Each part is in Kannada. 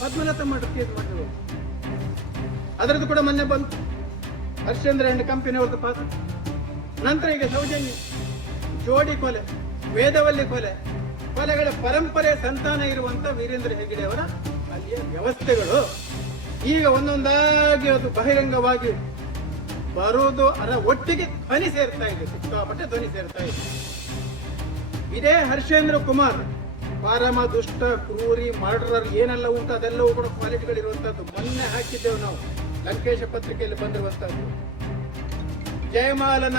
ಪದ್ಮನಾಥ ಮಠ ಕೇಸ್ ಮಾಡಿದ್ರು. ಅದರದ್ದು ಕೂಡ ಮೊನ್ನೆ ಬಂತು. ಹರ್ಷೇಂದ್ರ ಅಂಡ್ ಕಂಪನಿ ಅವ್ರದ್ದು ಪಾಸ್ ನಂತರ ಈಗ ಸೌಜನ್ಯ ಜೋಡಿ ಕೊಲೆ, ವೇದವಲ್ಲಿ ಕೊಲೆ, ಕೊಲೆಗಳ ಪರಂಪರೆ, ಸಂತಾನ ಇರುವಂತ ವೀರೇಂದ್ರ ಹೆಗ್ಗಡೆ ಅವರ ಅಲ್ಲಿಯ ವ್ಯವಸ್ಥೆಗಳು. ಈಗ ಒಂದೊಂದಾಗಿ ಅದು ಬಹಿರಂಗವಾಗಿ ಬರೋದು ಅದರ ಒಟ್ಟಿಗೆ ಧ್ವನಿ ಸೇರ್ತಾ ಇದೆ. ಸಿಕ್ಕಾಪಟ್ಟೆ ಧ್ವನಿ ಸೇರ್ತಾ ಇದೆ. ಇದೇ ಹರ್ಷೇಂದ್ರ ಕುಮಾರ್ ಪರಮ ದುಷ್ಟ ಕ್ರೂರಿ ಮರ್ಡರರ್, ಏನೆಲ್ಲ ಉಂಟು ಅದೆಲ್ಲವೂ ಕೂಡ ಕ್ವಾಲಿಟಿಗಳಿರುವಂಥದ್ದು ಮೊನ್ನೆ ಹಾಕಿದ್ದೆವು ನಾವು, ಲಂಕೇಶ ಪತ್ರಿಕೆಯಲ್ಲಿ ಬಂದಿರುವಂತಹದ್ದು. ಜಯಮಾಲನ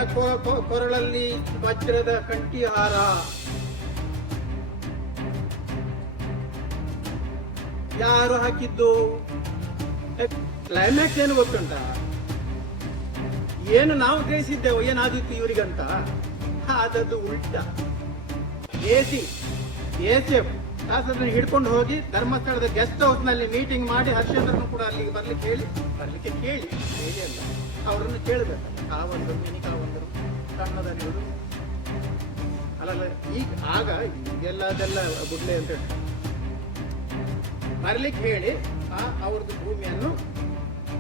ಕೊರಳಲ್ಲಿ ವಜ್ರದ ಕಂಠಿಹಾರ ಯಾರು ಹಾಕಿದ್ದು? ಕ್ಲೈಮ್ಯಾಕ್ಸ್ ಏನು ಗೊತ್ತುಂಟ? ಏನು ನಾವು ಗ್ರಹಿಸಿದ್ದೆವು ಏನಾದಿತ್ತು ಇವರಿಗಂತ? ಅದದ್ದು ಉಲ್ಟ. ಎಸಿ ಎಸಿಎಫ್ ಶಾಸಕರನ್ನು ಹಿಡ್ಕೊಂಡು ಹೋಗಿ ಧರ್ಮಸ್ಥಳದ ಗೆಸ್ಟ್ ಹೌಸ್ನಲ್ಲಿ ಮೀಟಿಂಗ್ ಮಾಡಿ ಹರ್ಷೇಂದ್ರನು ಕೂಡ ಅಲ್ಲಿಗೆ ಬರ್ಲಿಕ್ಕೆ ಹೇಳಿ, ಬರ್ಲಿಕ್ಕೆ ಕೇಳಿ. ಹೇಳಿ ಅಲ್ಲ ಅವರನ್ನು ಕೇಳಬೇಕು. ಕಾವಂದರು ಮಿನಿ ಕಾವಂದರು ಸಣ್ಣದನಿಗಳು ಅಲ್ಲಲ್ಲ, ಈಗ, ಆಗ ಈಗೆಲ್ಲ ಅದೆಲ್ಲ ಬುಡ್ಲೆ ಅಂತ ಹೇಳ್ತಾರೆ ಬರ್ಲಿಕ್ಕೆ ಹೇಳಿ, ಆ, ಅವ್ರದ್ದು ಭೂಮಿಯನ್ನು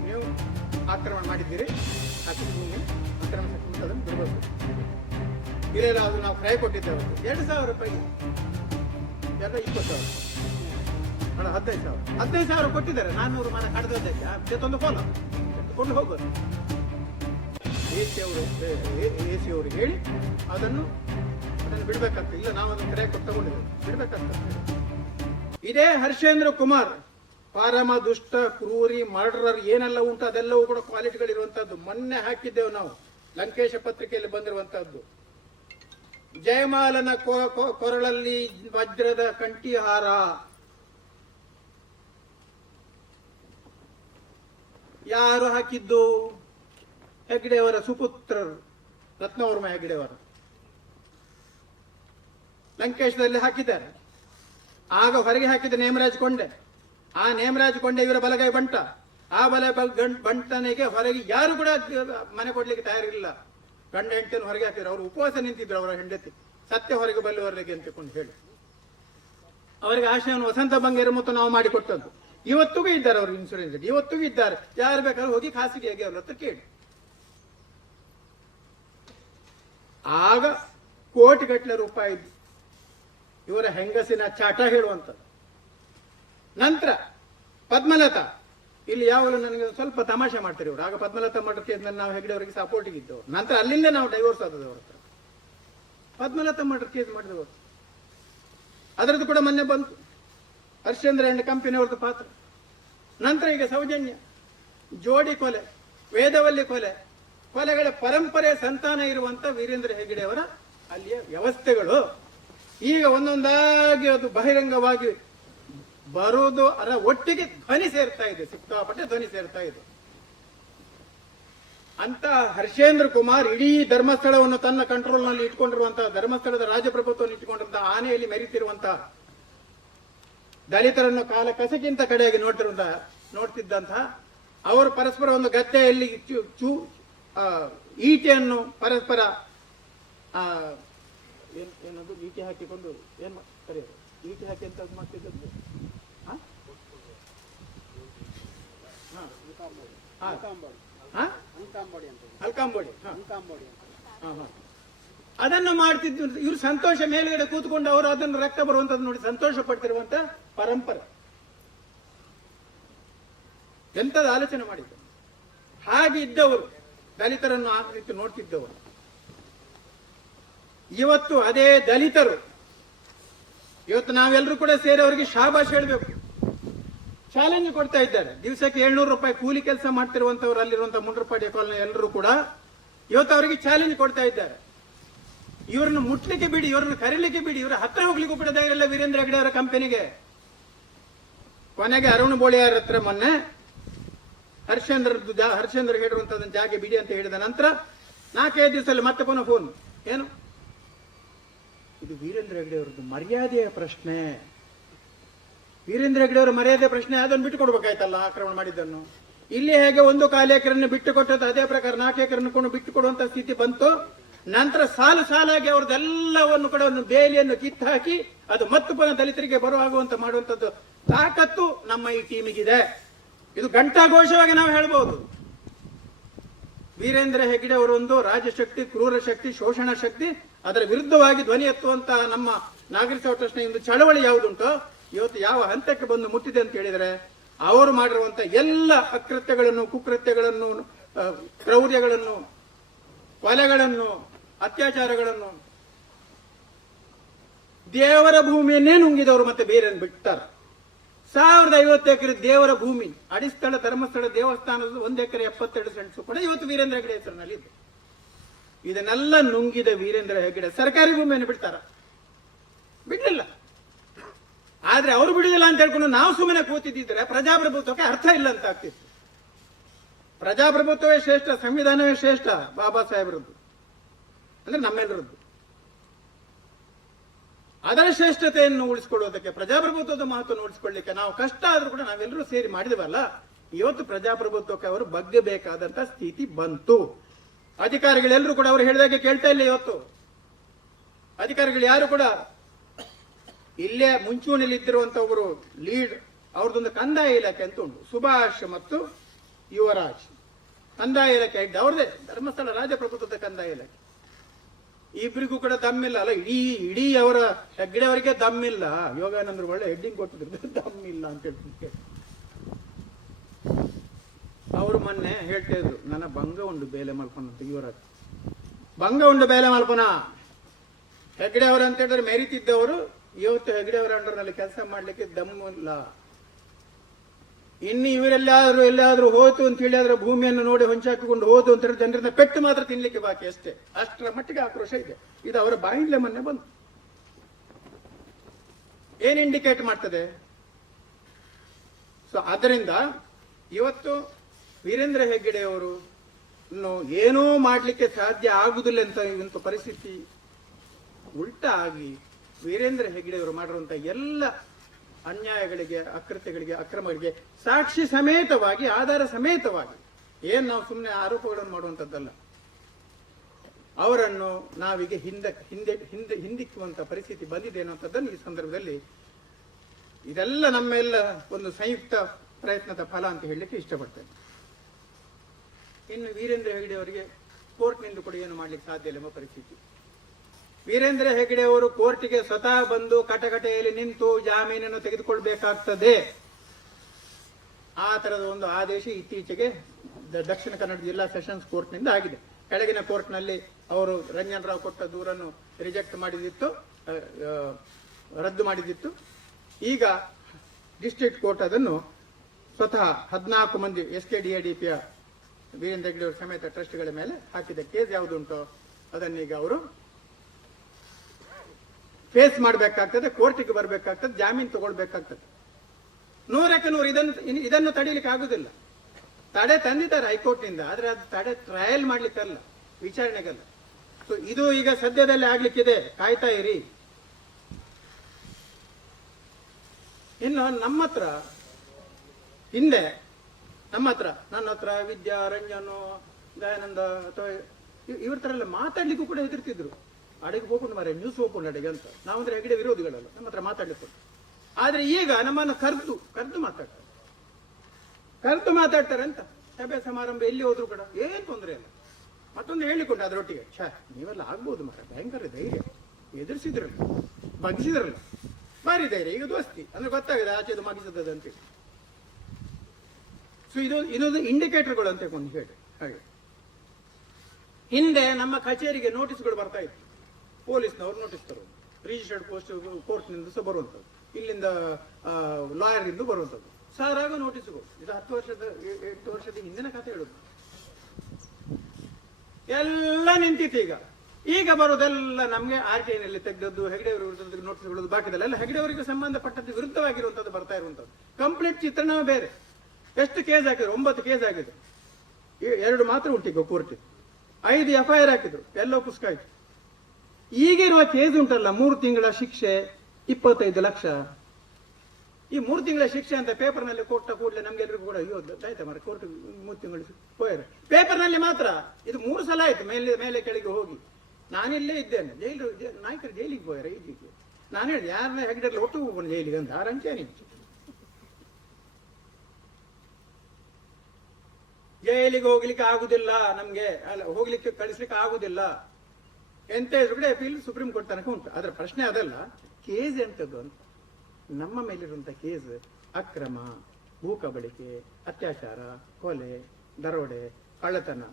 ನೀವು ಆಕ್ರಮಣ ಮಾಡಿದ್ದೀರಿ. ಹಾಕಿದ ಭೂಮಿ, ಆಕ್ರಮಣ ಅದನ್ನು ಬಿಡಬೇಕು. ಅದು ನಾವು ಕ್ರಯ ಕೊಟ್ಟಿದ್ದೇವೆ. ಎರಡು ಸಾವಿರ ರೂಪಾಯಿ. ಎಲ್ಲ ಇಪ್ಪತ್ತು ಸಾವಿರ. ಅಲ್ಲ ಹದಿನೈದು ಸಾವಿರ. ಹದಿನೈದು ಸಾವಿರ ಕೊಟ್ಟಿದ್ದಾರೆ. ನಾನ್ನೂರು ಮನೆ ಕಡ್ದದ್ದಕ್ಕೆ ಜೊತ್ತೊಂದು ಫೋನ್ ಕೊಂಡು ಹೋಗೋದು. ಎ ಸಿ ಅವರು, ಎ ಸಿ ಅವರು ಹೇಳಿ ಅದನ್ನು ಅದನ್ನು ಬಿಡಬೇಕಂತ. ಇಲ್ಲ, ನಾವು ಅದನ್ನು ಕೊಟ್ಟು ತಗೊಂಡಿದ್ದೇವೆ. ಬಿಡ್ಬೇಕಂತ. ಇದೇ ಹರ್ಷೇಂದ್ರ ಕುಮಾರ್. ಪಾರಮ ದುಷ್ಟ, ಕ್ರೂರಿ ಮರ್ಡರರ್ ಏನೆಲ್ಲ ಉಂಟು ಅದೆಲ್ಲವೂ ಕೂಡ ಕ್ವಾಲಿಟಿಗಳಿರುವಂತದ್ದು ಮೊನ್ನೆ ಹಾಕಿದ್ದೆವು ನಾವು. ಲಂಕೇಶ ಪತ್ರಿಕೆಯಲ್ಲಿ ಬಂದಿರುವಂತದ್ದು ಜಯಮಾಲನ ಕೊರಳಲ್ಲಿ ವಜ್ರದ ಕಂಠಿಹಾರ. ಯಾರು ಹಾಕಿದ್ದು? ಹೆಗ್ಡೆಯವರ ಸುಪುತ್ರರು. ರತ್ನವರ್ಮ ಹೆಗ್ಡೆಯವರು. ಲಂಕೇಶದಲ್ಲಿ ಹಾಕಿದ್ದಾರೆ. ಆಗ ಹೊರಗೆ ಹಾಕಿದ ನೇಮರಾಜ್ ಕೊಂಡೆ. ಆ ನೇಮರಾಜ್ ಕೊಂಡೆ ಇವರ ಬಲಗೈ ಬಂಟ. ಆ ಬಲ ಬಂಟನಿಗೆ ಹೊರಗೆ ಯಾರು ಕೂಡ ಮನೆ ಕೊಡ್ಲಿಕ್ಕೆ ತಯಾರಿಲ್ಲ. ಗಂಡ ಹೆಂಡತಿಯನ್ನು ಹೊರಗೆ ಹಾಕಿದ್ರೆ ಅವರು ಉಪವಾಸ ನಿಂತಿದ್ರು ಅವರ ಹೆಂಡತಿ. ಸತ್ಯ ಹೊರಗೆ ಬಲ್ಲುವವರಿಗೆ ಅಂತ ಕೊಂಡು ಹೇಳಿ. ಅವರಿಗೆ ಆಶಯವನ್ನು ವಸಂತ ಬಂಗೇರು ಮತ್ತು ನಾವು ಮಾಡಿಕೊಟ್ಟದ್ದು. ಇವತ್ತಿಗೂ ಇದ್ದಾರೆ ಅವರು ಇನ್ಸೂರೆನ್ಸ್ ಇವತ್ತಿಗೂ ಇದ್ದಾರೆ. ಯಾರು ಬೇಕಾದ್ರೂ ಹೋಗಿ ಖಾಸಗಿಯಾಗಿ ಅವ್ರ ಹತ್ರ ಕೇಳಿ. ಆಗ ಕೋಟಿಗಟ್ಟಲೆ ರೂಪಾಯಿ ಇವರ ಹೆಂಗಸಿನ ಚಾಟ ಹೇಳುವಂತ ನಂತರ ಪದ್ಮಲತಾ ಇಲ್ಲಿ ಯಾವಾಗಲೂ ನನಗೆ ಸ್ವಲ್ಪ ತಮಾಷೆ ಮಾಡ್ತಾರೆ ಇವರು. ಆಗ ಪದ್ಮಲತಾ ಮಠಕ್ಕೆ ನಾವು ಹೆಗ್ಡೆ ಅವರಿಗೆ ಸಪೋರ್ಟಿಗೆ ಇದ್ದವು ನಂತರ ಅಲ್ಲಿಂದ ನಾವು ಡೈವೋರ್ಸ್ ಆದದ್ದು ಅವ್ರ ಹತ್ರ ಪದ್ಮಲತಾ ಮಠ ಕೇಸ್ ಮಾಡಿದವರು ಅದರದ್ದು ಕೂಡ ಮೊನ್ನೆ ಬಂತು. ಹರ್ಷೇಂದ್ರ ಅಂಡ್ ಕಂಪನಿ ಅವ್ರದ್ದು ಪಾತ್ರ. ನಂತರ ಈಗ ಸೌಜನ್ಯ. ಜೋಡಿ ಕೊಲೆ, ವೇದವಲ್ಲಿ ಕೊಲೆ, ಕೊಲೆಗಳ ಪರಂಪರೆ, ಸಂತಾನ ಇರುವಂತ ವೀರೇಂದ್ರ ಹೆಗ್ಡೆ ಅವರ ಅಲ್ಲಿಯ ವ್ಯವಸ್ಥೆಗಳು. ಈಗ ಒಂದೊಂದಾಗಿ ಅದು ಬಹಿರಂಗವಾಗಿ ಬರುವುದು ಅದರ ಒಟ್ಟಿಗೆ ಧ್ವನಿ ಸೇರ್ತಾ ಇದೆ ಸಿಕ್ತಾಪಟ್ಟೆ ಧ್ವನಿ ಸೇರ್ತಾ ಇದೆ. ಅಂತ ಹರ್ಷೇಂದ್ರ ಕುಮಾರ್ ಇಡೀ ಧರ್ಮಸ್ಥಳವನ್ನು ತನ್ನ ಕಂಟ್ರೋಲ್ನಲ್ಲಿ ಇಟ್ಕೊಂಡಿರುವಂತಹ ಧರ್ಮಸ್ಥಳದ ರಾಜಪ್ರಭುತ್ವವನ್ನು ಇಟ್ಟುಕೊಂಡಿರುವಂತಹ ಆನೆಯಲ್ಲಿ ಮೆರೀತಿರುವಂತಹ ದಲಿತರನ್ನು ಕಾಲ ಕಸಕ್ಕಿಂತ ಕಡೆಯಾಗಿ ನೋಡ್ತಿರುವಂತಹ ನೋಡ್ತಿದ್ದಂತಹ ಅವರು ಪರಸ್ಪರ ಒಂದು ಗದ್ದೆಯಲ್ಲಿ ಚು- ಈಟೆಯನ್ನು ಪರಸ್ಪರ ಏನದು, ಈಟೆ ಹಾಕಿಕೊಂಡು ಏನ್ ಕರೆಯೋದು? ಈಟೆ ಹಾಕಿ ಅಂತ ಮಾಡ್ತಿದ್ದದ್ದು? ಅಲ್ಕಾಂಬೋಡಿ. ಅದನ್ನು ಮಾಡ್ತಿದ್ದು ಇವರು ಸಂತೋಷ ಮೇಲ್ಗಡೆ ಕೂತ್ಕೊಂಡು ಅವರು ಅದನ್ನು ರಕ್ತ ಬರುವಂತದ್ದು ನೋಡಿ ಸಂತೋಷ ಪಡ್ತಿರುವಂತ ಪರಂಪರೆ. ಎಂತದ ಆಲೋಚನೆ ಮಾಡಿದ್ದು ಹಾಗೆ ಇದ್ದವರು ದಲಿತರನ್ನು ಆ ರೀತಿ ನೋಡ್ತಿದ್ದವರು. ಇವತ್ತು ಅದೇ ದಲಿತರು ಇವತ್ತು ನಾವೆಲ್ಲರೂ ಕೂಡ ಸೇರಿ ಅವರಿಗೆ ಶಾಬಾಷ್ ಹೇಳಬೇಕು. ಚಾಲೆಂಜ್ ಕೊಡ್ತಾ ಇದ್ದಾರೆ. ದಿವಸಕ್ಕೆ ಏಳ್ನೂರು ರೂಪಾಯಿ ಕೂಲಿ ಕೆಲಸ ಮಾಡ್ತಿರುವಂತವ್ರು ಅಲ್ಲಿರುವಂತಹ ಮುಂಡ್ರಪಾಡಿ ಕಾಲೋನಿ ಎಲ್ಲರೂ ಕೂಡ ಇವತ್ತು ಅವರಿಗೆ ಚಾಲೆಂಜ್ ಕೊಡ್ತಾ ಇದ್ದಾರೆ. ಇವ್ರನ್ನ ಮುಟ್ಲಿಕ್ಕೆ ಬಿಡಿ, ಇವರನ್ನು ಕರೀಲಿಕ್ಕೆ ಬಿಡಿ, ಇವರ ಹತ್ರ ಹೋಗ್ಲಿಕ್ಕೂ ಕೂಡ ಇರಲ್ಲ ವೀರೇಂದ್ರ ಹೆಗಡೆ ಅವರ ಕಂಪನಿಗೆ ಕೊನೆಗೆ ಅರುಣ್ ಬೋಳಿಯಾರ ಹತ್ರ ಮೊನ್ನೆ ಹರ್ಷೇಂದ್ರ ಹರ್ಷೇಂದ್ರ ಹೇಳಿರುವಂತದನ್ನ ಜಾಗ ಬಿಡಿ ಅಂತ ಹೇಳಿದ ನಂತರ ನಾಲ್ಕೈದು ದಿವಸದಲ್ಲಿ ಮತ್ತೆ ಪುನಃ ಫೋನ್ ಏನು? ಇದು ವೀರೇಂದ್ರ ಹೆಗಡೆ ಅವರದ್ದು ಮರ್ಯಾದೆಯ ಪ್ರಶ್ನೆ. ವೀರೇಂದ್ರ ಹೆಗಡೆ ಅವರ ಮರ್ಯಾದೆ ಪ್ರಶ್ನೆ ಅದನ್ನು ಬಿಟ್ಟು ಕೊಡ್ಬೇಕಾಯ್ತಲ್ಲ ಆಕ್ರಮಣ ಮಾಡಿದ್ದನ್ನು? ಇಲ್ಲಿ ಹೇಗೆ ಒಂದು ಕಾಲು ಎಕರೆಯನ್ನು ಬಿಟ್ಟು ಕೊಟ್ಟದ್ದು ಅದೇ ಪ್ರಕಾರ ನಾಲ್ಕು ಕೊಂಡು ಬಿಟ್ಟು ಕೊಡುವಂತ ಸ್ಥಿತಿ ಬಂತು, ನಂತರ ಸಾಲು ಸಾಲಾಗಿ ಅವ್ರದ್ದೆಲ್ಲವನ್ನು ಕೂಡ ಒಂದು ಬೇಲಿಯನ್ನು ಕಿತ್ತಾಕಿ ಅದು ಮತ್ತು ಪುನಃ ದಲಿತರಿಗೆ ಬರುವಾಗುವಂತ ಮಾಡುವಂತದ್ದು ತಾಕತ್ತು ನಮ್ಮ ಈ ಟೀಮಿಗಿದೆ. ಇದು ಘಂಟಾಘೋಷವಾಗಿ ನಾವು ಹೇಳ್ಬೋದು. ವೀರೇಂದ್ರ ಹೆಗ್ಡೆ ಅವರೊಂದು ರಾಜಶಕ್ತಿ ಕ್ರೂರ ಶಕ್ತಿ, ಶೋಷಣ ಶಕ್ತಿ, ಅದರ ವಿರುದ್ಧವಾಗಿ ಧ್ವನಿ ಎತ್ತುವಂತಹ ನಮ್ಮ ನಾಗರಿಕ ಟ್ರಸ್ಟ್ನ ಒಂದು ಚಳವಳಿ ಯಾವುದುಂಟೋ ಇವತ್ತು ಯಾವ ಹಂತಕ್ಕೆ ಬಂದು ಮುಟ್ಟಿದೆ ಅಂತ ಹೇಳಿದ್ರೆ, ಅವರು ಮಾಡಿರುವಂಥ ಎಲ್ಲ ಅಕೃತ್ಯಗಳನ್ನು, ಕುಕೃತ್ಯಗಳನ್ನು ಕ್ರೌರ್ಯಗಳನ್ನು, ಕೊಲೆಗಳನ್ನು, ಅತ್ಯಾಚಾರಗಳನ್ನು ದೇವರ ಭೂಮಿಯನ್ನೇ ನುಂಗಿದವರು ಮತ್ತೆ ಬೇರೆ ಬಿಡ್ತಾರ ಸಾವಿರದ ಐವತ್ತು ಎಕರೆ ದೇವರ ಭೂಮಿ, ಅಡಿಸ್ಥಳ, ಧರ್ಮಸ್ಥಳ ದೇವಸ್ಥಾನದ ಒಂದು ಎಕರೆ ಎಪ್ಪತ್ತೆರಡು ಸೆಂಟ್ಸ್ ಕೂಡ ಇವತ್ತು ವೀರೇಂದ್ರ ಹೆಗಡೆ ಹೆಸರಿನಲ್ಲಿ ಇದೆ. ಇದನ್ನೆಲ್ಲ ನುಂಗಿದ ವೀರೇಂದ್ರ ಹೆಗಡೆ ಸರ್ಕಾರಿ ಭೂಮಿಯನ್ನು ಬಿಡ್ತಾರ. ಬಿಡ್ಲಿಲ್ಲ. ಆದ್ರೆ ಅವರು ಬಿಡುದಿಲ್ಲ ಅಂತ ಹೇಳ್ಕೊಂಡು ನಾವು ಸುಮ್ಮನೆ ಕೂತಿದ್ದಿದ್ರೆ ಪ್ರಜಾಪ್ರಭುತ್ವಕ್ಕೆ ಅರ್ಥ ಇಲ್ಲ ಅಂತ ಆಗ್ತಿತ್ತು. ಪ್ರಜಾಪ್ರಭುತ್ವವೇ ಶ್ರೇಷ್ಠ, ಸಂವಿಧಾನವೇ ಶ್ರೇಷ್ಠ ಬಾಬಾ ಸಾಹೇಬರದ್ದು. ಅಂದ್ರೆ ನಮ್ಮೆಲ್ಲರದ್ದು ಅದರ ಶ್ರೇಷ್ಠತೆಯನ್ನು ಉಳಿಸಿಕೊಳ್ಳೋದಕ್ಕೆ, ಪ್ರಜಾಪ್ರಭುತ್ವದ ಮಹತ್ವವನ್ನು ಉಳಿಸಿಕೊಳ್ಳಿಕ್ಕೆ ನಾವು ಕಷ್ಟ ಆದ್ರೂ ಕೂಡ ನಾವೆಲ್ಲರೂ ಸೇರಿ ಮಾಡಿದವಲ್ಲ? ಇವತ್ತು ಪ್ರಜಾಪ್ರಭುತ್ವಕ್ಕೆ ಅವರು ಬಗ್ಗಬೇಕಾದಂತ ಸ್ಥಿತಿ ಬಂತು. ಅಧಿಕಾರಿಗಳೆಲ್ಲರೂ ಕೂಡ ಅವರು ಹೇಳಿದಾಗೆ ಕೇಳ್ತಾ ಇಲ್ಲ ಇವತ್ತು. ಅಧಿಕಾರಿಗಳು ಯಾರು ಕೂಡ ಇಲ್ಲೇ ಮುಂಚೂಣಿಯಲ್ಲಿ ಇದ್ದಿರುವಂತ ಒಬ್ಬರು ಲೀಡ್ ಅವ್ರದ್ದೊಂದು ಕಂದಾಯ ಇಲಾಖೆ ಅಂತ ಉಂಟು. ಸುಭಾಷ್ ಮತ್ತು ಯುವರಾಜ್. ಕಂದಾಯ ಇಲಾಖೆ ಇದ್ದ ಅವ್ರದೇ ಧರ್ಮಸ್ಥಳ ರಾಜಪ್ರಭುತ್ವದ ಕಂದಾಯ ಇಲಾಖೆ. ಇಬ್ಬರಿಗೂ ಕೂಡ ದಮ್ಮಿಲ್ಲ ಅಲ್ಲ? ಇಡೀ ಇಡೀ ಅವರ ಹೆಗ್ಡೆಯವರಿಗೆ ದಮ್ಮಿಲ್ಲ ಯೋಗಾನಂದರು ಒಳ್ಳೆ ಹೆಡ್ಡಿಂಗ್ ಕೊಟ್ಟಿದ್ರು. ದಮ್ಮಿಲ್ಲ ಅಂತ ಹೇಳ್ತೀನಿ ಅವರು ಮೊನ್ನೆ ಹೇಳ್ತಾ ಇದ್ರು, ನನ್ನ ಭಂಗ ಉಂಡು ಬೇಲೆ ಮಲ್ಪನ ಅಂತ ಯುವರಾಜ್. ಭಂಗ ಉಂಡು ಬೇಲೆ ಮಲ್ಪನ. ಹೆಗ್ಡೆ ಅವರು ಅಂತ ಹೇಳಿದ್ರೆ ಮೆರಿತಿದ್ದವರು ಇವತ್ತು ಹೆಗ್ಗಡೆ ಅವರ ಅಂಡರ್ನಲ್ಲಿ ಕೆಲಸ ಮಾಡಲಿಕ್ಕೆ ದಮ್ಮು ಇಲ್ಲ. ಇನ್ನು ಇವರೆಲ್ಲಾದ್ರೂ ಎಲ್ಲಾದ್ರೂ ಹೋಯ್ತು ಅಂತ ಹೇಳಿ ಆದ್ರೆ ಭೂಮಿಯನ್ನು ನೋಡಿ ಹೊಂಚಾಕಿಕೊಂಡು ಹೋದು ಅಂತ ಜನರಿಂದ ಪೆಟ್ಟು ಮಾತ್ರ ತಿನ್ಲಿಕ್ಕೆ ಬಾಕಿ ಅಷ್ಟೇ. ಅಷ್ಟರ ಮಟ್ಟಿಗೆ ಆಕ್ರೋಶ ಇದೆ. ಇದು ಅವರ ಬಾಯಿಂದಲೇ ಮೊನ್ನೆ ಬಂತು. ಏನ್ ಇಂಡಿಕೇಟ್ ಮಾಡ್ತದೆ? ಸೊ ಅದರಿಂದ ಇವತ್ತು ವೀರೇಂದ್ರ ಹೆಗ್ಗಡೆ ಅವರು ಇನ್ನು ಏನೂ ಮಾಡ್ಲಿಕ್ಕೆ ಸಾಧ್ಯ ಆಗುದಿಲ್ಲ ಅಂತ ಇಂಥ ಪರಿಸ್ಥಿತಿ ಉಲ್ಟಾ ಆಗಿ ವೀರೇಂದ್ರ ಹೆಗ್ಗಡೆಯವರು ಅವರು ಮಾಡಿರುವಂತ ಎಲ್ಲ ಅನ್ಯಾಯಗಳಿಗೆ, ಅಕೃತ್ಯಗಳಿಗೆ, ಅಕ್ರಮಗಳಿಗೆ ಸಾಕ್ಷಿ ಸಮೇತವಾಗಿ, ಆಧಾರ ಸಮೇತವಾಗಿ ಏನ್ ನಾವು ಸುಮ್ಮನೆ ಆರೋಪಗಳನ್ನು ಮಾಡುವಂಥದ್ದಲ್ಲ ಅವರನ್ನು ನಾವೀಗ ಹಿಂದೆ ಹಿಂದೆ ಹಿಂದೆ, ಹಿಂದಿಕ್ಕುವಂತ ಪರಿಸ್ಥಿತಿ ಬಂದಿದೆ ಅನ್ನುವಂಥದ್ದನ್ನು ಈ ಸಂದರ್ಭದಲ್ಲಿ ಇದೆಲ್ಲ ನಮ್ಮೆಲ್ಲ ಒಂದು ಸಂಯುಕ್ತ ಪ್ರಯತ್ನದ ಫಲ ಅಂತ ಹೇಳಲಿಕ್ಕೆ ಇಷ್ಟಪಡ್ತೇನೆ. ಇನ್ನು ವೀರೇಂದ್ರ ಹೆಗಡೆ ಅವರಿಗೆ ಕೋರ್ಟ್ನಿಂದ ಕೂಡ ಏನು ಮಾಡ್ಲಿಕ್ಕೆ ಸಾಧ್ಯ ಇಲ್ಲ ಎಂಬ ಪರಿಸ್ಥಿತಿ. ವೀರೇಂದ್ರ ಹೆಗಡೆ ಅವರು ಕೋರ್ಟಿಗೆ ಸ್ವತಃ ಬಂದು ಕಟಕಟೆಯಲ್ಲಿ ನಿಂತು ಜಾಮೀನನ್ನು ತೆಗೆದುಕೊಳ್ಬೇಕಾಗ್ತದೆ. ಆ ತರದ ಒಂದು ಆದೇಶ ಇತ್ತೀಚೆಗೆ ದಕ್ಷಿಣ ಕನ್ನಡ ಜಿಲ್ಲಾ ಸೆಷನ್ಸ್ ಕೋರ್ಟ್ನಿಂದ ಆಗಿದೆ. ಕೆಳಗಿನ ಕೋರ್ಟ್ನಲ್ಲಿ ಅವರು ರಂಜನ್ ರಾವ್ ಕೊಟ್ಟ ದೂರನ್ನು ರಿಜೆಕ್ಟ್ ಮಾಡಿದಿತ್ತು ರದ್ದು ಮಾಡಿದಿತ್ತು. ಈಗ ಡಿಸ್ಟ್ರಿಕ್ಟ್ ಕೋರ್ಟ್ ಅದನ್ನು ಸ್ವತಃ ಹದಿನಾಲ್ಕು ಮಂದಿ S K D A D ಪಿಯ ವೀರೇಂದ್ರ ಹೆಗ್ಡೆ ಅವರ ಸಮೇತ ಟ್ರಸ್ಟ್ಗಳ ಮೇಲೆ ಹಾಕಿದ ಕೇಸ್ ಯಾವುದುಂಟು ಅದನ್ನೀಗ ಅವರು ಫೇಸ್ ಮಾಡಬೇಕಾಗ್ತದೆ, ಕೋರ್ಟಿಗೆ ಬರಬೇಕಾಗ್ತದೆ, ಜಾಮೀನು ತಗೊಳ್ಬೇಕಾಗ್ತದೆ. ನೂರಕ್ಕೆ ನೂರು, ಇದನ್ನು ಇದನ್ನು ತಡೀಲಿಕ್ಕೆ ಆಗುದಿಲ್ಲ. ತಡೆ ತಂದಿದ್ದಾರೆ ಹೈಕೋರ್ಟ್ನಿಂದ ಆದ್ರೆ ಅದು ತಡೆ ಟ್ರಯಲ್ ಮಾಡ್ಲಿಕ್ಕಲ್ಲ, ವಿಚಾರಣೆಗಲ್ಲ. ಸೊ ಇದು ಈಗ ಸದ್ಯದಲ್ಲೇ ಆಗ್ಲಿಕ್ಕಿದೆ. ಕಾಯ್ತಾ ಇರಿ. ಇನ್ನು ನಮ್ಮ ಹತ್ರ, ಹಿಂದೆ, ನಮ್ಮ ಹತ್ರ, ನನ್ನ ಹತ್ರ ವಿದ್ಯಾ ರಂಜನು ದಯಾನಂದ, ಅಥವಾ ಇವ್- ಇವ್ರ ಥರ ಎಲ್ಲ ಮಾತಾಡ್ಲಿಕ್ಕೂ ಕೂಡ ಹೆದರ್ತಿದ್ರು. ಅಡಿಗೆ ಹೋಗ್ಕೊಂಡು ಮಾರೆ ನ್ಯೂಸ್ ಹೋಗ್ಕೊಂಡು ಅಡಿಗೆ ಅಂತ. ನಾವಂದ್ರೆ ಹೆಗಡೆ ವಿರೋಧಿಗಳಲ್ಲ, ನಮ್ಮ ಹತ್ರ ಮಾತಾಡಲಿಕ್ಕೆ ಆದ್ರೆ ಈಗ ನಮ್ಮನ್ನು ಕರೆದು ಕರೆದು ಮಾತಾಡ್ತಾರೆ. ಕರೆದು ಮಾತಾಡ್ತಾರೆ ಅಂತ. ಸಭೆ ಸಮಾರಂಭ ಎಲ್ಲಿ ಹೋದ್ರು ಕೂಡ ಏನ್ ತೊಂದರೆ ಇಲ್ಲ. ಮತ್ತೊಂದು ಹೇಳಿಕೊಂಡು ಅದರೊಟ್ಟಿಗೆ. ಛಾ, ನೀವೆಲ್ಲ ಆಗ್ಬೋದು ಮಾರ ಭಯಂಕರ ಧೈರ್ಯ. ಎದುರಿಸಿದ್ರಲ್ಲ ಬಗ್ಸಿದ್ರಲ್ಲ ಬಾರಿ ಧೈರ್ಯ, ಈಗ ದೋಸ್ತಿ ಅಂದ್ರೆ ಗೊತ್ತಾಗಿದೆ ಆಚೆದು ಅಂತ ಸೊ ಇದು ಇದೊಂದು ಇಂಡಿಕೇಟರ್ಗಳು ಅಂತ ಹೇಳಿ ಹಾಗೆ. ಹಿಂದೆ ನಮ್ಮ ಕಚೇರಿಗೆ ನೋಟಿಸ್ಗಳು ಬರ್ತಾ ಇತ್ತು. ಪೊಲೀಸ್ನವ್ರು ನೋಟಿಸ್ ತರೋದು ರಿಜಿಸ್ಟರ್ಡ್ ಪೋಸ್ಟ್ ಕೋರ್ಟ್ನಿಂದ ಸಹ ಬರುವಂಥದ್ದು. ಇಲ್ಲಿಂದ ಲಾಯರ್ ಇಂದ ಬರುವಂಥದ್ದು. ಸಾವಿರಾಗ ನೋಟಿಸ್ಗಳು ಇದು ಹತ್ತು ವರ್ಷದ ಎಂಟು ವರ್ಷದ ಹಿಂದಿನ ಕಥೆ ಹೇಳುದು. ಎಲ್ಲ ನಿಂತಿತ್ತು ಈಗ. ಈಗ ಬರೋದೆಲ್ಲ ನಮಗೆ ಆರ್ ಟಿ ಐನಲ್ಲಿ ತೆಗೆದದ್ದು, ಹೆಗಡೆಯವರ ವಿರುದ್ಧ ನೋಟಿಸ್ ಬಿಡೋದು ಬಾಕಿದಲ್ಲ ಎಲ್ಲ ಹೆಗಡೆಯವರಿಗೆ ಸಂಬಂಧಪಟ್ಟದ್ದು ವಿರುದ್ಧವಾಗಿರುವಂಥದ್ದು ಬರ್ತಾ ಇರುವಂಥದ್ದು. ಕಂಪ್ಲೀಟ್ ಚಿತ್ರಣ ಬೇರೆ. ಎಷ್ಟು ಕೇಸ್ ಹಾಕಿದ್ರು? ಒಂಬತ್ತು ಕೇಸ್ ಆಗಿದೆ ಎ- ಎರಡು ಮಾತ್ರ ಉಂಟೀಗ ಕೋರ್ಟ್ ಐದು ಎಫ್ ಐ ಆರ್ ಹಾಕಿದ್ರು. ಎಲ್ಲೋ ಪುಸ್ತಕ ಆಯ್ತು. ಈಗಿರುವ ಕೇಸ್ ಉಂಟಲ್ಲ, ಮೂರು ತಿಂಗಳ ಶಿಕ್ಷೆ ಇಪ್ಪತ್ತೈದು ಲಕ್ಷ. ಈ ಮೂರು ತಿಂಗಳ ಶಿಕ್ಷೆ ಅಂತ ಪೇಪರ್ನಲ್ಲಿ ಕೊಟ್ಟ ಕೂಡಲೇ ನಮ್ಗೆಲ್ಲರಿಗೂ ಕೂಡ, ಅಯ್ಯೋ ಆಯ್ತಾ ಮರ ಕೋರ್ಟ್ ಮೂರು ತಿಂಗಳು ಪೇಪರ್ ಪೇಪರ್ನಲ್ಲಿ ಮಾತ್ರ, ಇದು ಮೂರು ಸಲ ಆಯ್ತು, ಮೇಲೆ ಮೇಲೆ ಕೆಳಗೆ ಹೋಗಿ. ನಾನಿಲ್ಲೇ ಇದ್ದೇನೆ, ಜೈಲು ನಾಯಕರು ಜೈಲಿಗೆ ಹೋಯರ ಈಗಿಗೆ ನಾನು ಹೇಳಿದೆ ಯಾರನ್ನ ಹೆಗ್ಡಲ್ಲಿ ಒಟ್ಟು ಹೋಗ್ಬೋದು ಜೈಲಿಗೆ ಅಂತ ಆರಂಚೆ ಜೈಲಿಗೆ ಹೋಗ್ಲಿಕ್ಕೆ ಆಗುದಿಲ್ಲ ನಮ್ಗೆ, ಅಲ್ಲ, ಹೋಗ್ಲಿಕ್ಕೆ ಕಳಿಸ್ಲಿಕ್ಕೆ ಆಗುದಿಲ್ಲ. ಎಂತ ಕೂಡ ಅಪೀಲ್ ಸುಪ್ರೀಂ ಕೋರ್ಟ್ ತನಕ ಉಂಟು. ಅದರ ಪ್ರಶ್ನೆ ಅದಲ್ಲ, ಕೇಸ್ ಎಂಥದ್ದು ಅಂತ. ನಮ್ಮ ಮೇಲಿರುವಂಥ ಕೇಸ್, ಅಕ್ರಮ, ಭೂ ಕಬಳಿಕೆ, ಅತ್ಯಾಚಾರ, ಕೊಲೆ, ದರೋಡೆ, ಕಳ್ಳತನ,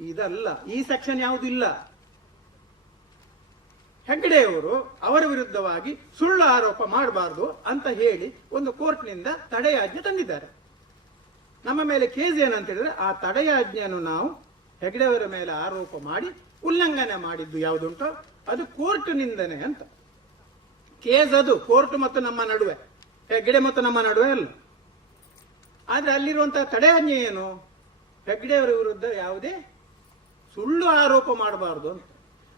ಇದಲ್ಲ ಈ ಸೆಕ್ಷನ್ ಯಾವುದು ಇಲ್ಲ. ಹೆಗ್ಗಡೆಯವರು ಅವರ ವಿರುದ್ಧವಾಗಿ ಸುಳ್ಳು ಆರೋಪ ಮಾಡಬಾರದು ಅಂತ ಹೇಳಿ ಒಂದು ಕೋರ್ಟ್ನಿಂದ ತಡೆಯಾಜ್ಞೆ ತಂದಿದ್ದಾರೆ. ನಮ್ಮ ಮೇಲೆ ಕೇಸ್ ಏನಂತ ಹೇಳಿದ್ರೆ, ಆ ತಡೆಯಾಜ್ಞೆಯನ್ನು ನಾವು ಹೆಗ್ಡೆಯವರ ಮೇಲೆ ಆರೋಪ ಮಾಡಿ ಉಲ್ಲಂಘನೆ ಮಾಡಿದ್ದು ಯಾವುದುಂಟೋ? ಅದು ಕೋರ್ಟ್ ನಿಂದನೆ ಅಂತ. ಕೇಸ್ ಅದು, ಕೋರ್ಟ್ ಮತ್ತು ನಮ್ಮ ನಡುವೆ. ಹೆಗ್ಡೆ ಮತ್ತು ನಮ್ಮ ನಡುವೆ ಅಲ್ಲ. ಆದ್ರೆ ಅಲ್ಲಿರುವಂತಹ ತಡೆಯಾಜ್ಞೆ ಏನು? ಹೆಗ್ಡೆಯವರ ವಿರುದ್ಧ ಯಾವುದೇ ಸುಳ್ಳು ಆರೋಪ ಮಾಡಬಾರದು ಅಂತ.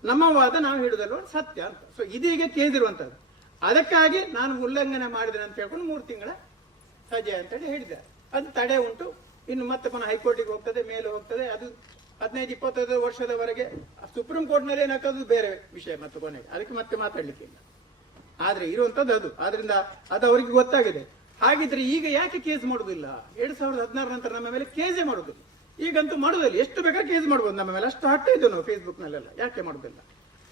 ನಮ್ಮ ವಾದ ನಾವು ಹಿಡಿದಲ್ಲ ಸತ್ಯ ಅಂತ. ಸೊ ಇದೀಗ ಕೇಸ್ ಇರುವಂತದ್ದು ಅದಕ್ಕಾಗಿ ನಾನು ಉಲ್ಲಂಘನೆ ಮಾಡಿದೆ ಅಂತ ಹೇಳ್ಕೊಂಡು ಮೂರು ತಿಂಗಳ ಸಜೆ ಅಂತೇಳಿ ಹೇಳಿದೆ ಅದು ತಡೆ ಉಂಟು. ಇನ್ನು ಮತ್ತೆ ಪುನಃ ಹೈಕೋರ್ಟಿಗೆ ಹೋಗ್ತದೆ, ಮೇಲೆ ಹೋಗ್ತದೆ. ಅದು ಹದಿನೈದು, ಇಪ್ಪತ್ತೈದು ವರ್ಷದವರೆಗೆ ಸುಪ್ರೀಂ ಕೋರ್ಟ್ನಲ್ಲಿ ಏನಕದ್ದು ಬೇರೆ ವಿಷಯ ಮತ್ತೆ ಕೊನೆಗೆ. ಅದಕ್ಕೆ ಮತ್ತೆ ಮಾತಾಡ್ಲಿಕ್ಕೆ ಇಲ್ಲ. ಆದ್ರೆ ಇರುವಂತದ್ದು ಅದು. ಆದ್ರಿಂದ ಅದು ಅವರಿಗೆ ಗೊತ್ತಾಗಿದೆ. ಹಾಗಿದ್ರೆ ಈಗ ಯಾಕೆ ಕೇಸ್ ಮಾಡುದಿಲ್ಲ? ಎರಡ್ ಸಾವಿರದ ಹದಿನಾರು ನಂತರ ನಮ್ಮ ಮೇಲೆ ಕೇಸೇ ಮಾಡುದು ಈಗಂತೂ ಮಾಡುದಿಲ್ಲ. ಎಷ್ಟು ಬೇಕಾದ್ರೆ ಕೇಸ್ ಮಾಡ್ಬೋದು ನಮ್ಮ ಮೇಲೆ. ಅಷ್ಟು ಹಟ್ಟ ಇದ್ದು ನಾವು ಫೇಸ್ಬುಕ್ ನಲ್ಲೆಲ್ಲ ಯಾಕೆ ಮಾಡುದಿಲ್ಲ?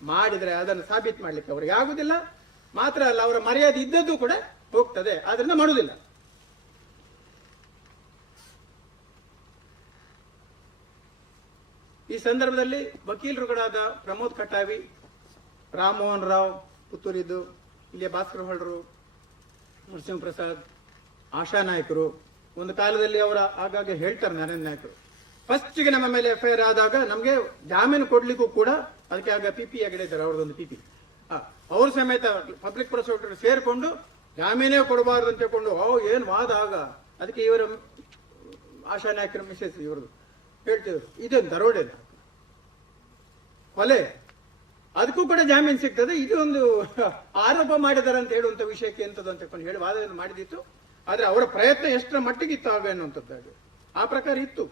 ಮಾಡಿದ್ರೆ ಅದನ್ನು ಸಾಬೀತು ಮಾಡ್ಲಿಕ್ಕೆ ಅವ್ರಿಗೆ ಆಗುದಿಲ್ಲ. ಮಾತ್ರ ಅಲ್ಲ, ಅವರ ಮರ್ಯಾದೆ ಇದ್ದದ್ದು ಕೂಡ ಹೋಗ್ತದೆ. ಆದ್ರಿಂದ ಮಾಡುದಿಲ್ಲ. ಈ ಸಂದರ್ಭದಲ್ಲಿ ವಕೀಲರುಗಳಾದ ಪ್ರಮೋದ್ ಕಟಾವಿ ರಾಮಮೋಹನ್ ರಾವ್, ಪುತ್ತೂರಿದ್ದು ಇಲ್ಲಿಯ ಭಾಸ್ಕರ್ ಹೊಳ್ರು, ನರಸಿಂಹ ಪ್ರಸಾದ್, ಆಶಾ ನಾಯಕರು. ಒಂದು ಕಾಲದಲ್ಲಿ ಅವರ ಆಗಾಗ ಹೇಳ್ತಾರೆ ನರೇಂದ್ರ ನಾಯಕರು. ಫಸ್ಟ್ಗೆ ನಮ್ಮ ಮೇಲೆ ಎಫ್ ಆದಾಗ ನಮಗೆ ಜಾಮೀನು ಕೊಡ್ಲಿಕ್ಕೂ ಕೂಡ ಅದಕ್ಕೆ ಆಗ ಪಿ ಪಿ ಹೆಗಡೆ ಇದ್ದಾರೆ ಅವ್ರದ್ದೊಂದು ಪಿ ಪಿ ಅವ್ರ ಸಮೇತ ಪಬ್ಲಿಕ್ ಪ್ರಾಸಿಕ್ಯೂಟರ್ ಸೇರಿಕೊಂಡು ಜಾಮೀನೇ ಕೊಡಬಾರ್ದು ಅಂತ ಹೇಳ್ಕೊಂಡು ಅವು ಏನ್ ವಾದ ಆಗ? ಅದಕ್ಕೆ ಇವರ, ಆಶಾ ನಾಯಕರ ಮಿಸೆಸ್ ಇವ್ರದ್ದು. ಹೇಳ್ತಿದ್ರು. ಇದೊಂದು ದರೋಡೆ ಕೊಲೆ? ಅದಕ್ಕೂ ಕೂಡ ಜಾಮೀನು ಸಿಗ್ತದೆ. ಇದು ಒಂದು ಆರೋಪ ಮಾಡಿದಾರೆ ಅಂತ ಹೇಳುವಂತ ವಿಷಯಕ್ಕೆ ಎಂಥದ್ದು ಅಂತ ಹೇಳಿ ವಾದವನ್ನು ಮಾಡಿದಿತ್ತು. ಆದರೆ ಅವರ ಪ್ರಯತ್ನ ಎಷ್ಟರ ಮಟ್ಟಿಗಿತ್ತು ಆಗ ಎನ್ನುವಂಥದ್ದಾಗಿ ಆ ಪ್ರಕಾರ ಇತ್ತು.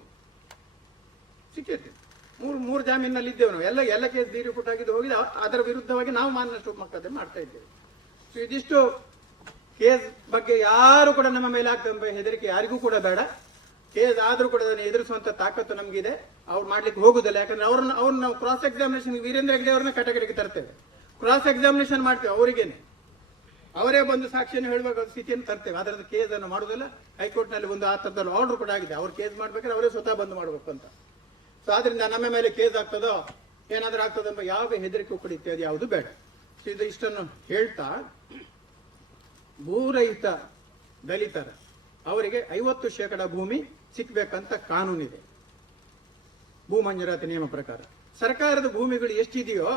ಸಿಕ್ಕಿತ್ತು ಮೂರು ಮೂರು ಜಾಮೀನಲ್ಲಿ ಇದ್ದೇವೆ ನಾವು. ಎಲ್ಲ ಎಲ್ಲ ಕೇಸ್ ದೀರಿ ಆಗಿದ್ದು ಹೋಗಿದೆ. ಅದರ ವಿರುದ್ಧವಾಗಿ ನಾವು ಮಾನಷ್ಟು ಮೊಕದ್ದಮೆ ಮಾಡ್ತಾ ಇದ್ದೇವೆ. ಸೊ, ಇದಿಷ್ಟು ಕೇಸ್ ಬಗ್ಗೆ ಯಾರು ಕೂಡ ನಮ್ಮ ಮೇಲೆ ಆಗ್ತಂಬ ಹೆದರಿಕೆ ಯಾರಿಗೂ ಕೂಡ ಬೇಡ. ಕೇಸ್ ಆದ್ರೂ ಕೂಡ ಅದನ್ನು ಎದುರಿಸುವಂತ ತಾಕತ್ತು ನಮಗಿದೆ. ಅವ್ರು ಮಾಡ್ಲಿಕ್ಕೆ ಹೋಗುದಿಲ್ಲ. ಯಾಕಂದ್ರೆ ಅವ್ರನ್ನ ಅವ್ರನ್ನ ನಾವು ಕ್ರಾಸ್ ಎಕ್ಸಾಮಿನೇಷನ್ ವೀರೇಂದ್ರ ಹೆಗ್ಡೆ ಅವ್ರನ್ನ ಕ್ಯಾಟಗರಿಗೆ ತರ್ತೇವೆ. ಕ್ರಾಸ್ ಎಕ್ಸಾಮಿನೇಷನ್ ಮಾಡ್ತೇವೆ ಅವರಿಗೇನೆ. ಅವರೇ ಬಂದು ಸಾಕ್ಷಿಯನ್ನು ಹೇಳುವಾಗ ಸ್ಥಿತಿಯನ್ನು ತರ್ತೇವೆ. ಅದರಿಂದ ಕೇಸ್ ಅನ್ನು ಮಾಡುವುದಿಲ್ಲ ಹೈಕೋರ್ಟ್ನಲ್ಲಿ ಒಂದು ಆ ತರದಲ್ಲಿ ಆರ್ಡರ್ ಕೂಡ ಆಗಿದೆ. ಅವ್ರು ಕೇಸ್ ಮಾಡ್ಬೇಕಾದ್ರೆ ಅವರೇ ಸ್ವತಃ ಬಂದು ಮಾಡಬೇಕು ಅಂತ. ಸೊ ಆದ್ರಿಂದ ನಮ್ಮ ಮೇಲೆ ಕೇಸ್ ಆಗ್ತದೋ, ಏನಾದರೂ ಆಗ್ತದೆ ಎಂಬ ಯಾವ ಹೆದರಿಕೆ ಕೂಡ ಇತ್ಯಾದಿ ಯಾವುದು ಬೇಡ. ಸೊ ಇದು ಇಷ್ಟನ್ನು ಹೇಳ್ತಾ, ಭೂರಹಿತ ದಲಿತರ, ಅವರಿಗೆ ಐವತ್ತು ಶೇಕಡ ಭೂಮಿ ಸಿಕ್ಬೇಕಂತ ಕಾನೂನಿದೆ. ಭೂ ಮಂಜೂರಾತಿ ನಿಯಮ ಪ್ರಕಾರ. ಸರ್ಕಾರದ ಭೂಮಿಗಳು ಎಷ್ಟಿದೆಯೋ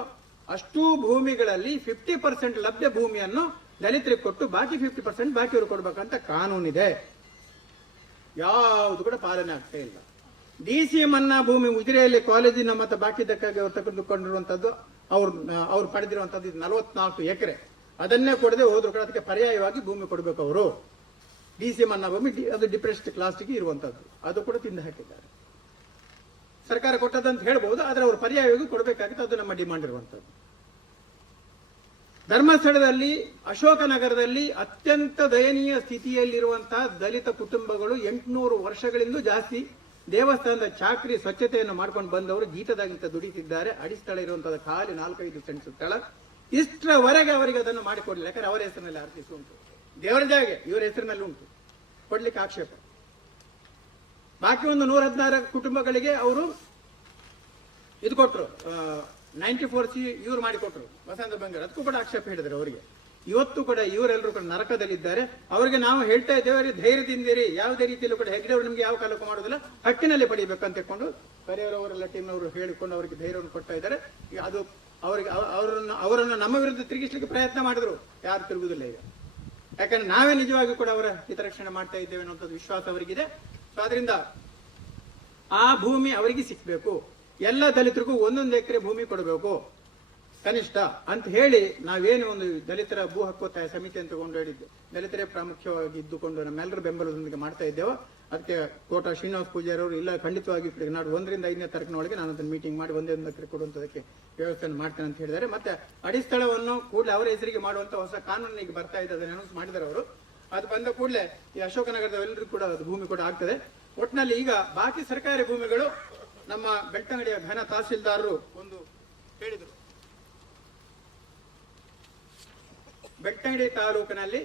ಅಷ್ಟು ಭೂಮಿಗಳಲ್ಲಿ ಫಿಫ್ಟಿ ಪರ್ಸೆಂಟ್ ಲಭ್ಯ ಭೂಮಿಯನ್ನು ದಲಿತರಿಗೆ ಕೊಟ್ಟು ಬಾಕಿ ಫಿಫ್ಟಿ ಪರ್ಸೆಂಟ್ ಬಾಕಿಯವರು ಕೊಡ್ಬೇಕಂತ ಕಾನೂನಿದೆ. ಯಾವುದು ಕೂಡ ಪಾಲನೆ ಆಗ್ತಾ ಇಲ್ಲ. ಡಿ ಸಿ ಮನ್ನಾ ಭೂಮಿ ಉಜಿರೆಯಲ್ಲಿ ಕಾಲೇಜಿನ ಮತ್ತು ಬಾಕಿದಕ್ಕಾಗಿ ಅವರು ತೆಗೆದುಕೊಂಡಿರುವಂಥದ್ದು ಅವ್ರು ಅವ್ರು ಪಡೆದಿರುವಂತದ್ದು ಇದು ನಲವತ್ನಾಲ್ಕು ಎಕರೆ. ಅದನ್ನೇ ಕೊಡದೆ ಹೋದ್ರು ಕೂಡ ಅದಕ್ಕೆ ಪರ್ಯಾಯವಾಗಿ ಭೂಮಿ ಕೊಡಬೇಕು ಅವರು. ಡಿ ಸಿ ಡಿ- ಅದು ಡಿಪ್ರೆಸ್ಡ್ ಕ್ಲಾಸ್ಗೆ ಇರುವಂತದ್ದು ಅದು ಕೂಡ ತಿಂದು ಹಾಕಿದ್ದಾರೆ. ಸರ್ಕಾರ ಕೊಟ್ಟದಂತ ಹೇಳ್ಬಹುದು ಆದ್ರೆ ಅವರು ಪರ್ಯಾಯವಾಗಿ ಕೊಡಬೇಕಾಗಿತ್ತು, ಅದು ನಮ್ಮ ಡಿಮಾಂಡ್ ಇರುವಂಥದ್ದು ಧರ್ಮಸ್ಥಳದಲ್ಲಿ, ಅಶೋಕನಗರದಲ್ಲಿ ಅತ್ಯಂತ ದಯನೀಯ ಸ್ಥಿತಿಯಲ್ಲಿರುವಂತಹ ದಲಿತ ಕುಟುಂಬಗಳು ಎಂಟುನೂರು ವರ್ಷಗಳಿಂದ ಜಾಸ್ತಿ ದೇವಸ್ಥಾನದ ಚಾಕ್ರಿ ಸ್ವಚ್ಛತೆಯನ್ನು ಮಾಡ್ಕೊಂಡು ಬಂದವರು ಜೀತದಾಗಿಂತ ದುಡಿತಿದ್ದಾರೆ. ಅಡಿಸ್ಥಳ ಇರುವಂತಹ ಖಾಲಿ ನಾಲ್ಕೈದು ಸೆಂಟ್ ಸ್ಥಳ ಇಷ್ಟರವರೆಗೆ ಅವರಿಗೆ ಅದನ್ನು ಮಾಡಿಕೊಡಲಿಲ್ಲ, ಯಾಕಂದ್ರೆ ಅವರ ಹೆಸರಿನಲ್ಲಿ ಉಂಟು ದೇವರ ಜಾಗೆ ಇವರ ಹೆಸರಿನಲ್ಲಿ ಉಂಟು. ಕೊಡ್ಲಿಕ್ಕೆ ಆಕ್ಷೇಪ. ಬಾಕಿ ಒಂದು ನೂರ ಹದಿನಾರು ಕುಟುಂಬಗಳಿಗೆ ಅವರು ಇದು ಕೊಟ್ಟರು ನೈಂಟಿ ಫೋರ್ ಸಿ ಇವ್ರು ಮಾಡಿಕೊಟ್ರು ವಸಂತ ಬಂಗಾರ, ಅದಕ್ಕೂ ಕೂಡ ಆಕ್ಷೇಪ ಹೇಳಿದ್ರು ಅವರಿಗೆ. ಇವತ್ತು ಕೂಡ ಇವರೆಲ್ಲರೂ ಕೂಡ ನರಕದಲ್ಲಿದ್ದಾರೆ. ಅವರಿಗೆ ನಾವು ಹೇಳ್ತಾ ಇದ್ದೇವೆ ಧೈರ್ಯದಿಂದಿರಿ ಯಾವುದೇ ರೀತಿಯಲ್ಲೂ ಕೂಡ ಹೆಗ್ಡೆ ಅವರು ನಿಮ್ಗೆ ಯಾವ ಕಾಲಕ್ಕೂ ಮಾಡೋದಿಲ್ಲ ಹಕ್ಕಿನಲ್ಲಿ ಪಡಿಬೇಕಂತ ಹೇಳ್ಕೊಂಡು ಪರಿಯವರವರೆಲ್ಲ ಟೀಮ್ನವರು ಹೇಳಿಕೊಂಡು ಅವರಿಗೆ ಧೈರ್ಯವನ್ನು ಕೊಡ್ತಾ ಇದ್ದಾರೆ. ಅದು ಅವರಿಗೆ, ಅವ- ಅವರನ್ನು ಅವರನ್ನು ನಮ್ಮ ವಿರುದ್ಧ ತಿರುಗಿಸ್ಲಿಕ್ಕೆ ಪ್ರಯತ್ನ ಮಾಡಿದ್ರು. ಯಾರು ತಿರುಗುದಿಲ್ಲ ಈಗ. ಯಾಕಂದ್ರೆ ನಾವೇ ನಿಜವಾಗಿ ಕೂಡ ಅವರ ಹಿತರಕ್ಷಣೆ ಮಾಡ್ತಾ ಇದ್ದೇವೆ ಅನ್ನುವಂಥದ್ದು ವಿಶ್ವಾಸ ಅವರಿಗಿದೆ. ಸೊ ಅದರಿಂದ ಆ ಭೂಮಿ ಅವರಿಗೆ ಸಿಕ್ಬೇಕು. ಎಲ್ಲ ದಲಿತರಿಗೂ ಒಂದೊಂದು ಎಕರೆ ಭೂಮಿ ಕೊಡಬೇಕು. ಕನಿಷ್ಠ ಅಂತ ಹೇಳಿ ನಾವೇನು ಒಂದು ದಲಿತರ ಭೂ ಹಕ್ಕು ಸಮಿತಿ ಅಂತ ತಗೊಂಡು ಹೇಳಿದ್ದು, ದಲಿತರೇ ಪ್ರಾಮುಖ್ಯವಾಗಿ ಇದ್ದುಕೊಂಡು ನಮ್ಮೆಲ್ಲರ ಬೆಂಬಲದೊಂದಿಗೆ ಮಾಡ್ತಾ ಇದ್ದೇವೆ. ಅದಕ್ಕೆ ಕೋಟ ಶ್ರೀನಿವಾಸ ಪೂಜಾರಿ ಅವರು, ಇಲ್ಲ, ಖಂಡಿತವಾಗಿ ನಾಡು ಒಂದರಿಂದ ಐದನೇ ತಾರೀಕಿನೊಳಗೆ ನಾನು ಅದನ್ನು ಮೀಟಿಂಗ್ ಮಾಡಿ ಒಂದೇ ಒಂದು ಕೊಡುವಂಥದಕ್ಕೆ ವ್ಯವಸ್ಥೆಯನ್ನು ಮಾಡ್ತೇನೆ ಅಂತ ಹೇಳಿದ್ದಾರೆ. ಮತ್ತೆ ಅಡಿಸ್ಥಳವನ್ನು ಕೂಡಲೇ ಅವರ ಹೆಸರಿಗೆ ಮಾಡುವಂಥ ಹೊಸ ಕಾನೂನು ಈಗ ಬರ್ತಾ ಇದೆ, ಅದನ್ನು ಅನೌನ್ಸ್ ಮಾಡಿದ್ದಾರೆ ಅವರು. ಅದು ಬಂದ ಕೂಡಲೇ ಈ ಅಶೋಕನಗರದ ಎಲ್ಲರಿಗೂ ಕೂಡ ಅದು ಭೂಮಿ ಕೂಡ ಆಗ್ತದೆ. ಒಟ್ಟಿನಲ್ಲಿ ಈಗ ಬಾಕಿ ಸರ್ಕಾರಿ ಭೂಮಿಗಳು ನಮ್ಮ ಬೆಳ್ತಂಗಡಿಯ ಘನ ತಹಸೀಲ್ದಾರರು ಒಂದು ಹೇಳಿದರು. ಬೆಳ್ತಂಗಡಿ ತಾಲೂಕಿನಲ್ಲಿ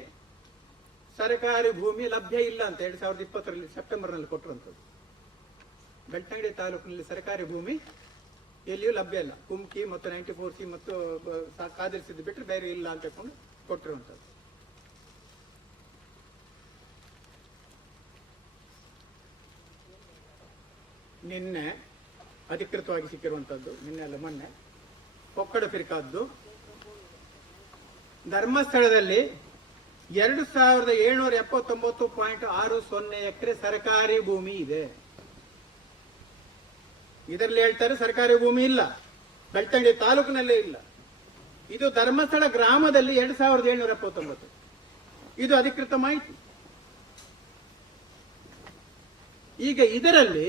ಸರ್ಕಾರಿ ಭೂಮಿ ಲಭ್ಯ ಇಲ್ಲ ಅಂತ ಎರಡ್ ಸಾವಿರದ ಇಪ್ಪತ್ತರಲ್ಲಿ ಸೆಪ್ಟೆಂಬರ್ನಲ್ಲಿ ಕೊಟ್ಟರಂಥದ್ದು ಬೆಳ್ತಂಗಡಿ ತಾಲೂಕಿನಲ್ಲಿ ಸರ್ಕಾರಿ ಭೂಮಿ ಎಲ್ಲಿಯೂ ಲಭ್ಯ ಇಲ್ಲ. ಕುಮ್ಕಿ ಮತ್ತು ನೈಂಟಿ ಫೋರ್ ಸಿ ಮತ್ತು ಕಾದಿರಿಸಿದ್ದು ಬಿಟ್ಟರೆ ಬೇರೆ ಇಲ್ಲ ಅಂತ ಹೇಳ್ಕೊಂಡು ಕೊಟ್ಟಿರುವಂಥದ್ದು ನಿನ್ನೆ ಅಧಿಕೃತವಾಗಿ ಸಿಕ್ಕಿರುವಂಥದ್ದು ನಿನ್ನೆ ಅಲ್ಲ, ಮೊನ್ನೆ, ಕೊಕ್ಕಡ ಫಿರ್ಕಾದ್ದು ಧರ್ಮಸ್ಥಳದಲ್ಲಿ ಎರಡು ಸಾವಿರದ ಏಳ್ನೂರ ಎಪ್ಪತ್ತೊಂಬತ್ತು ಪಾಯಿಂಟ್ ಆರು ಸೊನ್ನೆ ಎಕರೆ ಸರ್ಕಾರಿ ಭೂಮಿ ಇದೆ. ಇದರಲ್ಲಿ ಹೇಳ್ತಾರೆ ಸರ್ಕಾರಿ ಭೂಮಿ ಇಲ್ಲ, ಬೆಳ್ತಂಗಡಿ ತಾಲೂಕಿನಲ್ಲೇ ಇಲ್ಲ. ಇದು ಧರ್ಮಸ್ಥಳ ಗ್ರಾಮದಲ್ಲಿ ಎರಡು ಸಾವಿರದ ಏಳ್ನೂರ ಎಪ್ಪತ್ತೊಂಬತ್ತು. ಇದು ಅಧಿಕೃತ ಮಾಹಿತಿ. ಈಗ ಇದರಲ್ಲಿ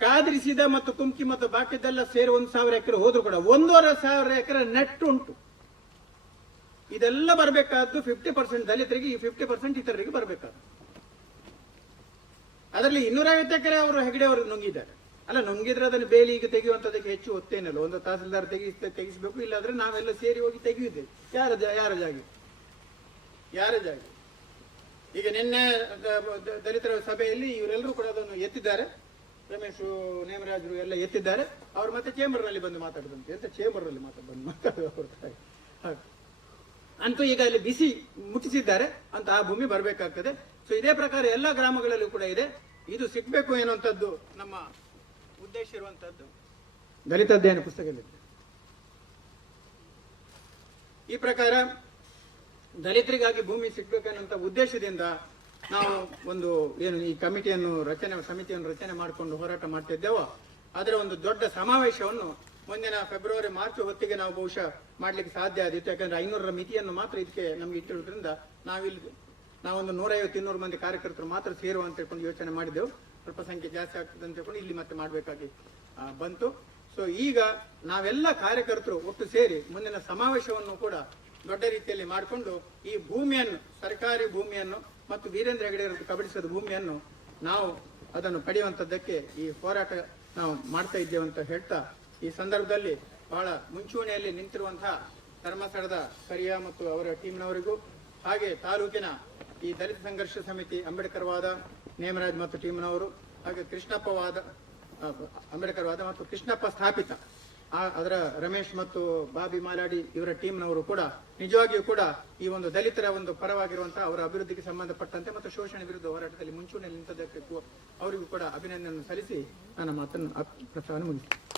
ಕಾದ್ರಿಸಿದ ಮತ್ತು ಕುಮ್ಕಿ ಮತ್ತು ಬಾಕಿದೆಲ್ಲ ಸೇರಿ ಒಂದು ಸಾವಿರ ಎಕರೆ ಹೋದ್ರು ಕೂಡ ಒಂದೂವರೆ ಸಾವಿರ ಎಕರೆ ನೆಟ್ ಉಂಟು. ಇದೆಲ್ಲ ಬರಬೇಕಾದ್ದು ಫಿಫ್ಟಿ ಪರ್ಸೆಂಟ್ ದಲಿತರಿಗೆ, ಈ ಫಿಫ್ಟಿ ಪರ್ಸೆಂಟ್ ಇತರರಿಗೆ ಬರಬೇಕಾದ್ದು. ಅದರಲ್ಲಿ ಇನ್ನೂರೈವತ್ತು ಎಕರೆ ಅವರು ಹೆಗಡೆ ಅವರು ನುಂಗಿದ್ದಾರೆ. ಅಲ್ಲ, ನುಂಗಿದ್ರೆ ಅದನ್ನು ಬೇಲಿ ಈಗ ತೆಗೆಯುವಂತದಕ್ಕೆ ಹೆಚ್ಚು ಒತ್ತೇನಲ್ಲ. ಒಂದು ತಹಸೀಲ್ದಾರ್ ತೆಗಿ ತೆಗಿಸಬೇಕು, ಇಲ್ಲಾಂದ್ರೆ ನಾವೆಲ್ಲ ಸೇರಿ ಹೋಗಿ ತೆಗೆಯುತ್ತೇವೆ. ಯಾರ ಯಾರ ಜಾಗ? ಯಾರ ಜಾಗ? ಈಗ ನಿನ್ನೆ ದಲಿತರ ಸಭೆಯಲ್ಲಿ ಇವರೆಲ್ಲರೂ ಕೂಡ ಅದನ್ನು ಎತ್ತಿದ್ದಾರೆ. ರಮೇಶ್, ನೇಮರಾಜರು ಎಲ್ಲ ಎತ್ತಿದ್ದಾರೆ. ಅವ್ರು ಮತ್ತೆ ಚೇಂಬರ್ನಲ್ಲಿ ಬಂದು ಮಾತಾಡಿದಂತೆ. ಎಂತ ಚೇಂಬರ್ನಲ್ಲಿ ಮಾತಾಡ್, ಬಂದು ಮಾತಾಡುವ ಹಾಗೆ. ಅಂತೂ ಈಗ ಅಲ್ಲಿ ಬಿಸಿ ಮುಟ್ಟಿಸಿದ್ದಾರೆ ಅಂತ ಆ ಭೂಮಿ ಬರಬೇಕಾಗ್ತದೆ. ಸೊ ಇದೇ ಪ್ರಕಾರ ಎಲ್ಲ ಗ್ರಾಮಗಳಲ್ಲೂ ಕೂಡ ಇದೆ. ಇದು ಸಿಗ್ಬೇಕು ಎನ್ನುವಂಥದ್ದು ನಮ್ಮ ಉದ್ದೇಶ ಇರುವಂತದ್ದು ದಲಿತ ಅಧ್ಯಯನ ಪುಸ್ತಕದಲ್ಲಿ? ಈ ಪ್ರಕಾರ ದಲಿತರಿಗಾಗಿ ಭೂಮಿ ಸಿಗ್ಬೇಕನ್ನುವಂತ ಉದ್ದೇಶದಿಂದ ನಾವು ಒಂದು ಏನು ಈ ಕಮಿಟಿಯನ್ನು ರಚನೆ, ಸಮಿತಿಯನ್ನು ರಚನೆ ಮಾಡಿಕೊಂಡು ಹೋರಾಟ ಮಾಡ್ತಿದ್ದೇವೋ. ಅದರ ಒಂದು ದೊಡ್ಡ ಸಮಾವೇಶವನ್ನು ಮುಂದಿನ ಫೆಬ್ರವರಿ, ಮಾರ್ಚ್ ಹೊತ್ತಿಗೆ ನಾವು ಬಹುಶಃ ಮಾಡ್ಲಿಕ್ಕೆ ಸಾಧ್ಯ ಆದಿತ್ತು ಯಾಕಂದ್ರೆ ಐನೂರರ ಮಿತಿಯನ್ನು ಮಾತ್ರ ಇದಕ್ಕೆ ನಮಗೆ ಇಟ್ಟಿರೋದ್ರಿಂದ ನಾವಿಲ್ಲಿ ನಾವೊಂದು ನೂರೈವತ್ತು, ಇನ್ನೂರು ಮಂದಿ ಕಾರ್ಯಕರ್ತರು ಮಾತ್ರ ಸೇರುವ ಅಂತ ಹೇಳ್ಕೊಂಡು ಯೋಚನೆ ಮಾಡಿದೆವು ಸ್ವಲ್ಪ ಸಂಖ್ಯೆ ಜಾಸ್ತಿ ಆಗ್ತದೆ ಅಂತ ಹೇಳ್ಕೊಂಡು ಇಲ್ಲಿ ಮತ್ತೆ ಮಾಡಬೇಕಾಗಿ ಬಂತು. ಸೊ ಈಗ ನಾವೆಲ್ಲ ಕಾರ್ಯಕರ್ತರು ಒಟ್ಟು ಸೇರಿ ಮುಂದಿನ ಸಮಾವೇಶವನ್ನು ಕೂಡ ದೊಡ್ಡ ರೀತಿಯಲ್ಲಿ ಮಾಡಿಕೊಂಡು ಈ ಭೂಮಿಯನ್ನು, ಸರ್ಕಾರಿ ಭೂಮಿಯನ್ನು ಮತ್ತು ವೀರೇಂದ್ರ ಹೆಗಡೆ ಅವರು ಕಬಳಿಸಿದ ಭೂಮಿಯನ್ನು ನಾವು ಅದನ್ನು ಪಡೆಯುವಂತದ್ದಕ್ಕೆ ಈ ಹೋರಾಟ ನಾವು ಮಾಡ್ತಾ ಇದ್ದೇವೆ ಅಂತ ಹೇಳ್ತಾ ಈ ಸಂದರ್ಭದಲ್ಲಿ ಬಹಳ ಮುಂಚೂಣಿಯಲ್ಲಿ ನಿಂತಿರುವಂತಹ ಧರ್ಮಸ್ಥಳದ ಕರಿಯ ಮತ್ತು ಅವರ ಟೀಮ್ನವರಿಗೂ, ಹಾಗೆ ತಾಲೂಕಿನ ಈ ದಲಿತ ಸಂಘರ್ಷ ಸಮಿತಿ ಅಂಬೇಡ್ಕರ್ ವಾದ ನೇಮರಾಜ್ ಮತ್ತು ಟೀಮ್ನವರು, ಹಾಗೆ ಕೃಷ್ಣಪ್ಪ ವಾದ ಅಂಬೇಡ್ಕರ್ ವಾದ ಮತ್ತು ಕೃಷ್ಣಪ್ಪ ಸ್ಥಾಪಿತ, ಆ- ಅದರ ರಮೇಶ್ ಮತ್ತು ಬಾಬಿ ಮಾಲಾಡಿ ಇವರ ಟೀಮ್ನವರು ಕೂಡ ನಿಜವಾಗಿಯೂ ಕೂಡ ಈ ಒಂದು ದಲಿತರ ಒಂದು ಪರವಾಗಿರುವಂತಹ ಅವರ ಅಭಿವೃದ್ಧಿಗೆ ಸಂಬಂಧಪಟ್ಟಂತೆ ಮತ್ತು ಶೋಷಣೆ ವಿರುದ್ಧ ಹೋರಾಟದಲ್ಲಿ ಮುಂಚೂಣಿಯಲ್ಲಿ ನಿಂತದಕ್ಕೆ ಅವರಿಗೂ ಕೂಡ ಅಭಿನಂದನೆ ಸಲ್ಲಿಸಿ ನನ್ನ ಮಾತನ್ನು ಪ್ರಸ್ತಾವನೆ ಮುಗಿಸ್ತೇನೆ.